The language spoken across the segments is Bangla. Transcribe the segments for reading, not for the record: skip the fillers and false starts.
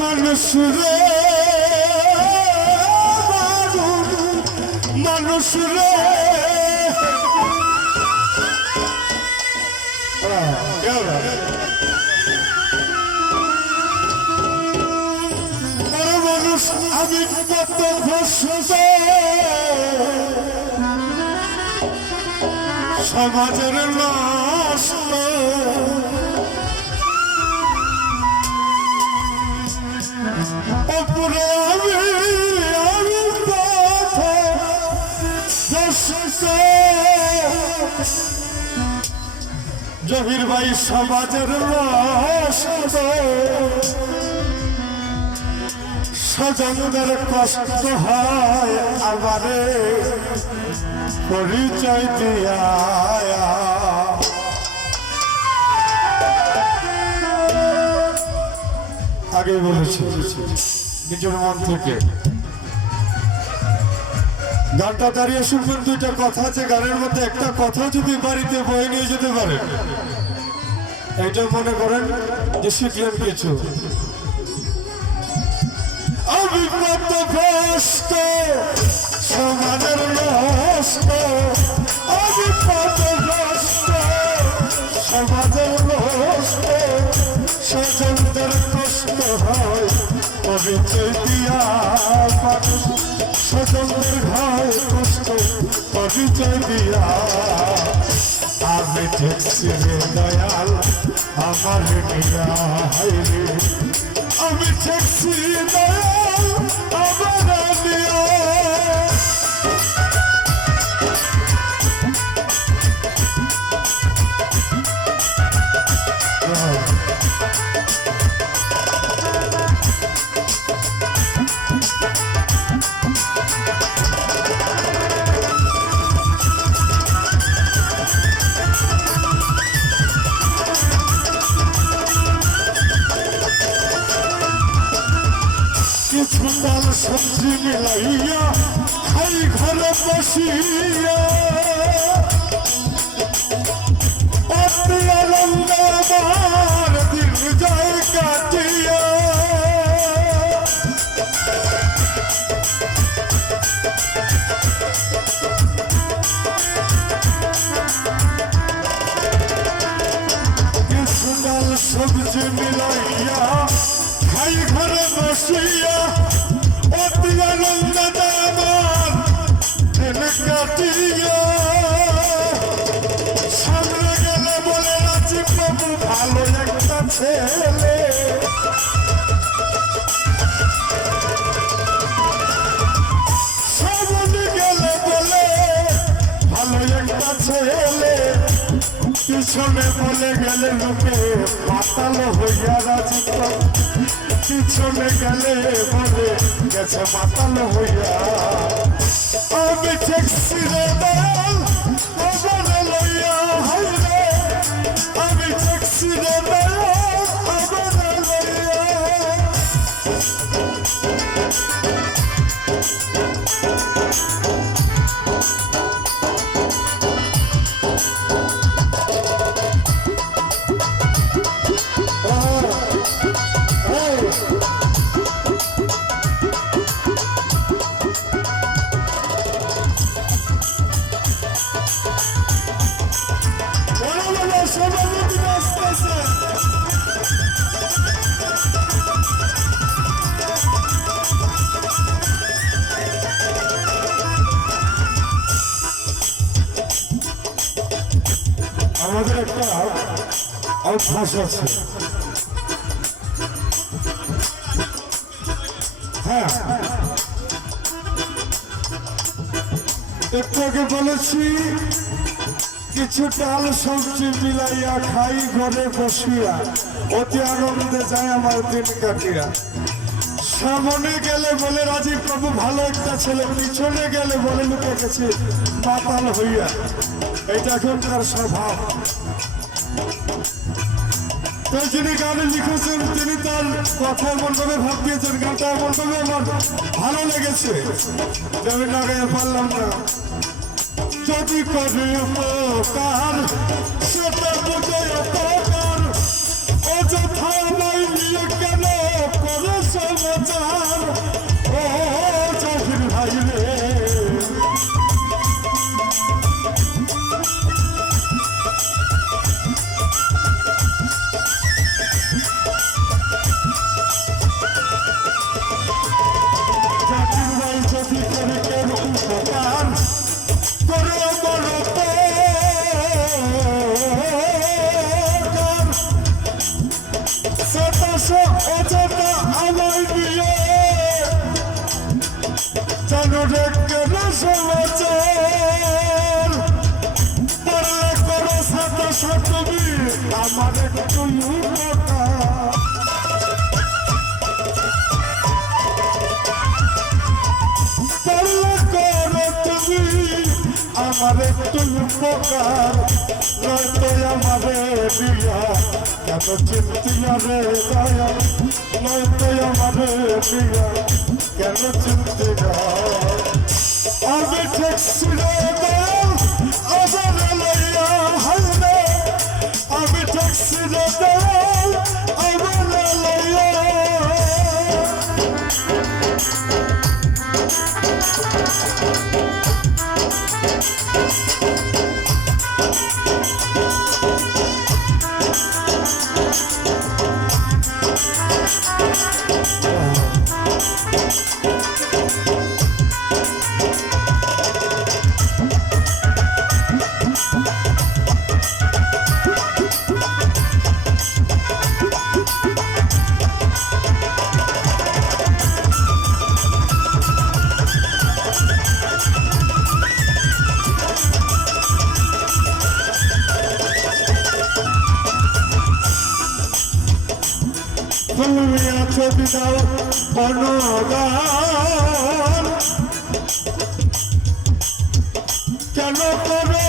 মানুষ রে মানুষ রে মানুষ আমি কত ভ্রষ্ট সমাজের নষ্ট অপরে আমি জহির ভাই সমাজের নষ্ট স্বজনদের কষ্ট হয় আমারে পরিচয় দিয়া আগে বলেছি নিজের মন থেকে গানটা দাঁড়িয়ে শুনবেন। দুইটা কথা আছে গানের মধ্যে, একটা কথা যদি বাড়িতে বয়ে নিয়ে যেতে পারেন এটা মনে করেন যে শিখলেন কিছু। আমি কত ভ্রষ্ট সমাজের নষ্ট, আমি কত ভ্রষ্ট সমাজের নষ্ট স্বজনদের কষ্ট হয় পরিচয় দিয়া মানুষ স্বজনদের হয় কষ্ট পরিচয় দিয়া। আমি ঠেকছি রে দয়াল আমার নিয়া রে, আমি ঠেকছি দয়াল আমার নিয়া। কিছু ডাল সবজি মিলাইয়া খাই ঘরে বসিয়া, অতি আনন্দ আমার দিন যায় কাটিয়া। কিছু ডাল সবজি মিলাইয়া খাই ঘরে বসিয়া, অতি আনন্দ আমার দিন কাটিয়া। সামনে গেলে বলে রাজীব বাবু ভালো একটা ছেলে, সামনে গেলে বলে ভালো একটা ছেলে, পিছনে বলে গেলে লোকে মাতাল হইয়া রাজীব বাবু, পিছনে গেলে বলে গেছে মাতাল হইয়া। আমি ঠেকছি রে দয়াল আমার লইয়া হাই রে, আমি ঠেকছি রে দয়াল আমার লইয়া। আমাদের একটা অভ্যাস আছে, হ্যাঁ একটু আগে বলেছি কিছু ডাল সবজি মিলাইয়া খাই ঘরে বসিয়া, অতি আনন্দে যায় আমার দিন কাটিয়া। সামনে গেলে বলে রাজীব বাবু ভালো একটা ছেলে, পিছনে গেলে বলে লুকে গেছে মাতাল হইয়া। এটা এখনকার স্বভাব। তো যিনি গানে লিখেছেন তিনি তার কথা এমন ভাবে ভাব দিয়েছেন, গানটা এমন ভাবে আমার ভালো লেগেছে যে আমি না গায়ে পারলাম না। যদি করে উপকার সেটা বোঝে অপকার, অযথা নাই নিয়ে কেন করে আমার একটু উপকার নয়তো আমারে দিয়া কেন চিন্তিয়া রে দয়া নয়তো আমারে দিয়া কেন চিন্তিয়া আমি ঠেকছি রে দয়া আবার লইয়া হাইরে আমি ঠেকছি রে দয়া আবার লইয়া তুমি আছো বিদাও অনুদান কেন করো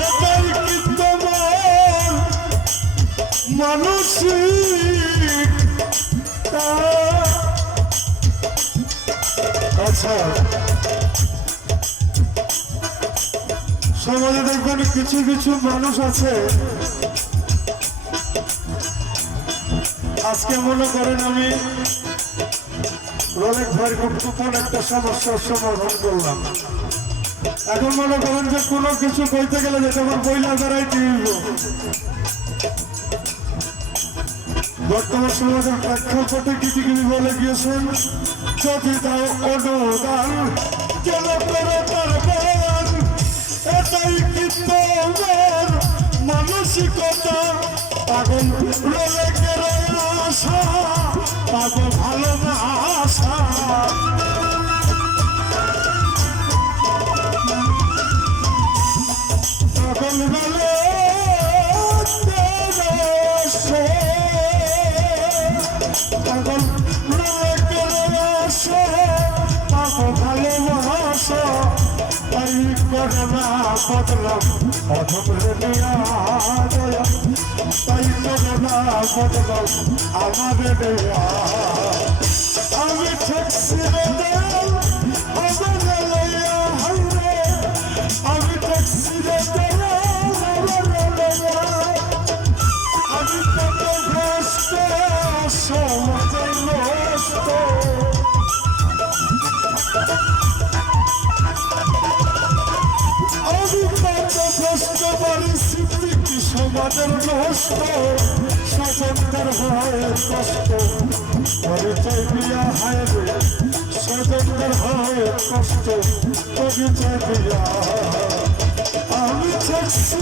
এটাই কি তোমার মানসিক আচ্ছা সমাজে দেখবেন কিছু কিছু মানুষ আছে আজকে মনে করেন আমি অনেক ভাই গোপন একটা সমস্যার সমাধান করলাম এখন মনে করেন যে কোনো কিছু কইতে গেলে যেটা আমার বইলা দাঁড়াইতে হইব বর্তমান সমাজের প্রেক্ষাপটে কিছু কিছু বলে গিয়েছেন যদি দাও অনুদান কেন করে তার বান এটাই কি তোমার মানসিকতা পাগল রোলেকের আশা পাগল ভালোবাসা পাগল বলে পাগল রোলেকের আশা পাগল ভালোবাসা তাই করোনা বদলাম অধমরে নিয়া দয়া তাই করোনা বদলাম আমাদের দেয়া আমি ঠেকছি রে দয়াল আমার লইয়া হাইরে আমি ঠেকছি রে দয়াল আমার লইয়া আমি কত ভ্রষ্ট সমাজের নষ্ট সমাজের নষ্ট স্বতন্ত্র হয় কষ্ট পরিচয় দিয়া হায় রে স্বতন্ত্র হয় কষ্ট পরিচয় দিয়া আমি ঠেকছি